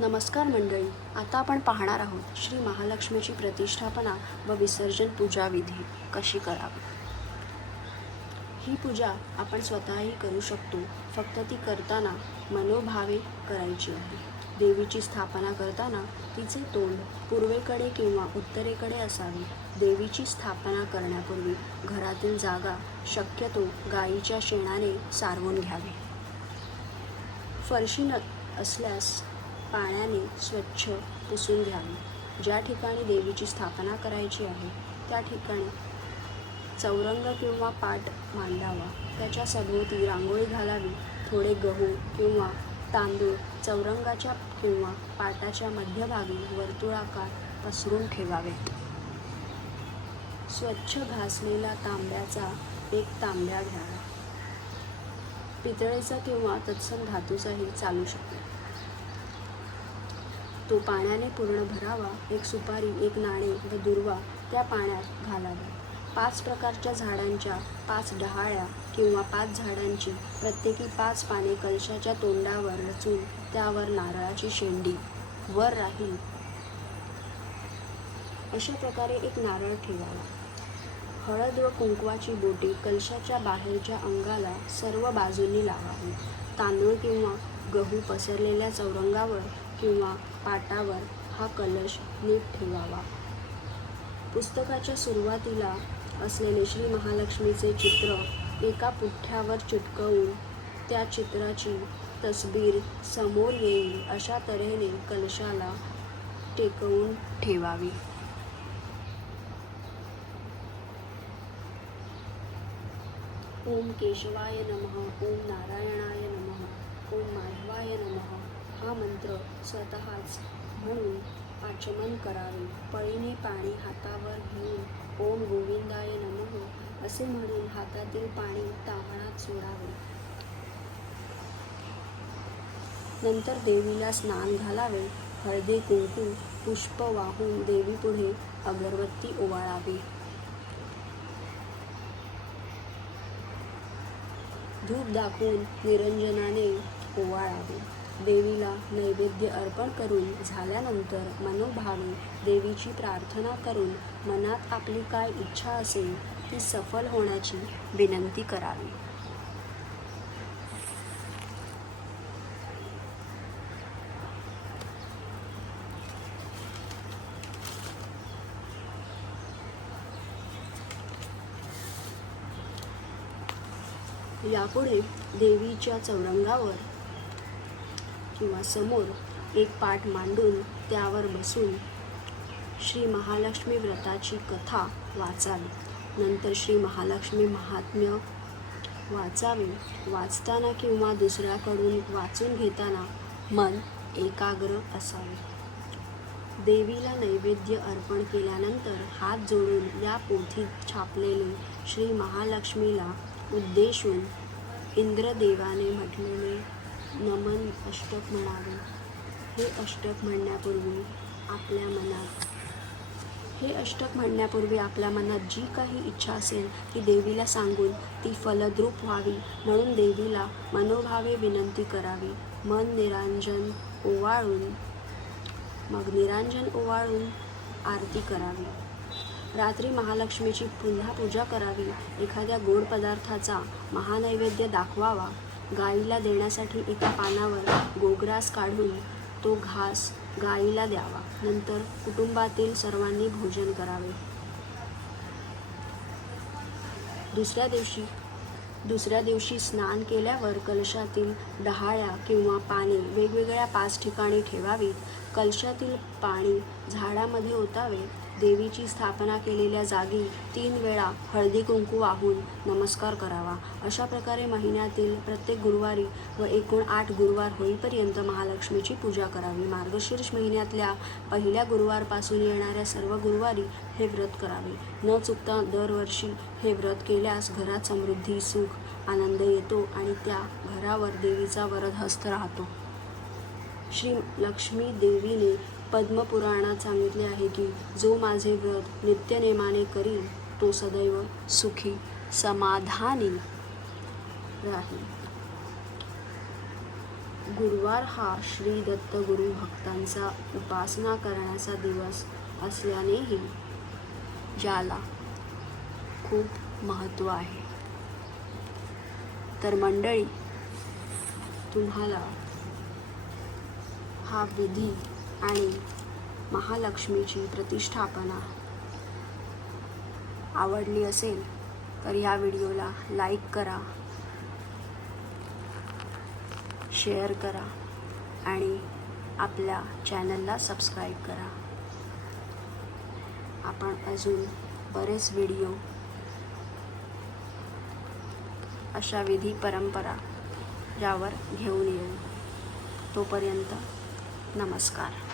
नमस्कार मंडळी, आता आपण पाहणार आहोत श्री महालक्ष्मीची प्रतिष्ठापना व विसर्जन पूजा विधी कशी करावी। ही पूजा आपण स्वतःही करू शकतो, फक्त ती करताना मनोभावे करायची आहे। देवीची स्थापना करताना तिचे तोंड पूर्वेकडे किंवा उत्तरेकडे असावे। देवीची स्थापना करण्यापूर्वी घरातील जागा शक्यतो गाईच्या शेणाने सारवून घ्यावी। फरशी असल्यास पाण्याने स्वच्छ पुसून घ्यावी। ज्या ठिकाणी देवीची स्थापना करायची आहे त्या ठिकाणी चौरंग किंवा पाट मांडावा। त्याच्या सभोवती रांगोळी घालावी। थोडे गहू किंवा तांदूळ चौरंगाच्या किंवा पाटाच्या मध्यभागी वर्तुळाकार पसरून ठेवावे। स्वच्छ घासलेला तांब्याचा एक तांब्या घ्यावा। पितळेचा किंवा तत्सम धातूचाही चालू शकतो। तो पाण्याने पूर्ण भरावा। एक सुपारी, एक नाणे व दुर्वा त्या पाण्यात घालावा। 5 प्रकारच्या झाडांच्या 5 डहाळ्या किंवा 5 झाडांची प्रत्येकी 5 पाने कलशाच्या तोंडावर रचून त्यावर नारळाची शेंडी वर राहील अशा प्रकारे एक नारळ ठेवावा। हळद व कुंकवाची बोटे कलशाच्या बाहेरच्या अंगाला सर्व बाजूंनी लावावी। तांदूळ किंवा गहू पसरलेल्या चौरंगावर किंवा पाटावर हा कलश नीट ठेवावा। पुस्तकाच्या सुरुवातीला असलेले श्री महालक्ष्मीचे चित्र एका पुठ्ठ्यावर चिटकवून त्या चित्राची तसबीर समोर येईल अशा तऱ्हेने कलशाला टेकवून ठेवावी। ओम केशवाय नमः, ओम नारायणाय नमः, ओम माधवाय नमः हा मंत्र स्वतःच म्हणून आचमन करावे। पळीने पाणी हातावर घेऊन ओम गोविंदाय नमः असे म्हणून हातातील पाणी ताम्हणात सोडावे। नंतर देवीला स्नान घालावे। हळदी कुंकू पुष्प वाहून देवीपुढे अगरबत्ती ओवाळावी। धूप दाखवून निरंजनाने ओवाळावे। देवीला नैवेद्य अर्पण करून झाल्यानंतर मनोभावे देवीची प्रार्थना करून मनात आपली काय इच्छा असेल ती सफल होण्याची विनंती करावी। यापुढे देवीच्या चौरंगावर किंवा समोर एक पाट मांडून त्यावर बसून श्री महालक्ष्मी व्रताची कथा वाचावी। नंतर श्री महालक्ष्मी महात्म्य वाचावे। वाचताना किंवा दुसऱ्याकडून वाचून घेताना मन एकाग्र असावे। देवीला नैवेद्य अर्पण केल्यानंतर हात जोडून या पोथीत छापलेले श्री महालक्ष्मीला उद्देशून इंद्रदेवाने म्हटलेले नमन अष्टक म्हणावे। हे अष्टक म्हणण्यापूर्वी आपल्या मनात जी काही इच्छा असेल ती देवीला सांगून ती फलद्रूप व्हावी म्हणून देवीला मनोभावे विनंती करावी। मग निरांजन ओवाळून आरती करावी। रात्री महालक्ष्मीची पुन्हा पूजा करावी। एखाद्या गोड पदार्थाचा महानैवेद्य दाखवावा। गाईला देण्यासाठी एका पानावर गोग्रास काढून तो घास गाईला द्यावा। नंतर कुटुंबातील सर्वांनी भोजन करावे। दुसऱ्या दिवशी स्नान केल्यावर कलशातील डहाळ्या किंवा पाने वेगवेगळ्या 5 ठिकाणी ठेवावीत। कलशातील पाणी झाडामध्ये ओतावे। देवीची स्थापना केलेल्या जागी 3 वेळा हळदी कुंकू वाहून नमस्कार करावा। अशा प्रकारे महिन्यातील प्रत्येक गुरुवारी व एकूण 8 गुरुवार होईपर्यंत महालक्ष्मीची पूजा करावी। मार्गशीर्ष महिन्यातल्या पहिल्या गुरुवारपासून येणाऱ्या सर्व गुरुवारी हे व्रत करावे। न चुकता दरवर्षी हे व्रत केल्यास घरात समृद्धी, सुख, आनंद येतो आणि त्या घरावर देवीचा वरदहस्त राहतो। श्री लक्ष्मी देवीने पद्मपुराणात सांगितले आहे की जो माझे व्रत नित्यनेमाने करील तो सदैव सुखी समाधानी राहील। गुरुवार हा श्री दत्तगुरू भक्तांचा उपासना करण्याचा दिवस असल्यानेही ज्याला खूप महत्त्व आहे. तर मंडळी, तुम्हाला हा विधी आणि महालक्ष्मीची प्रतिष्ठापना आवडली असेल तर या व्हिडिओला लाईक करा, शेअर करा आणि आपल्या चॅनलला सबस्क्राईब करा. आपण अजून बरेच व्हिडिओ अशा विधी परंपरा यावर घेऊन येऊ. तोपर्यंत नमस्कार.